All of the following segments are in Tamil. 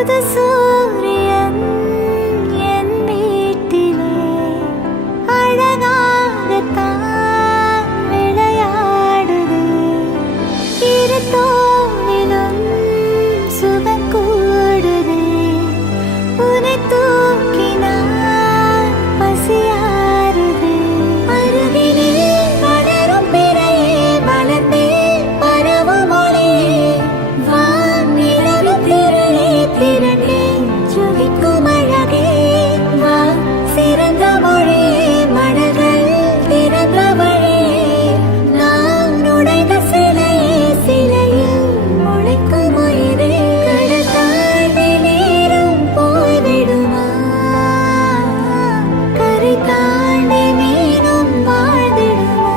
புது சூரியன் என் வீட்டிலே அழகாகத்தான் விளையாடுது. இரு தோளிலும் சுகம் கூடுது. உன்னை தூக்கினான் பசியாறுது. அருகினில் வளரும் பிறையே வளர்ந்தே பரவும் ஒளியே வானிலவில் திரளே திரண்டே ஜொலிக்கும் அழகே வா சிறந்த மொழியே மடல்கள் திறந்த வழியே நாம் நுழைந்த சிலையே சிலையில் முளைக்கும் உயிரே கடல் தாண்டி நீரும் போய்விடுமா கரை தாண்டி மீனும் வாழ்ந்திடுமா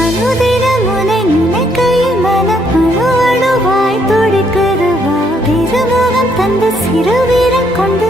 அனுதினம் உன்னை நினைக்கையில் மனம் அணு அணுவாய் துடிக்குதுவா திருமுகம் தந்து சிறு வீரம் கொண்டு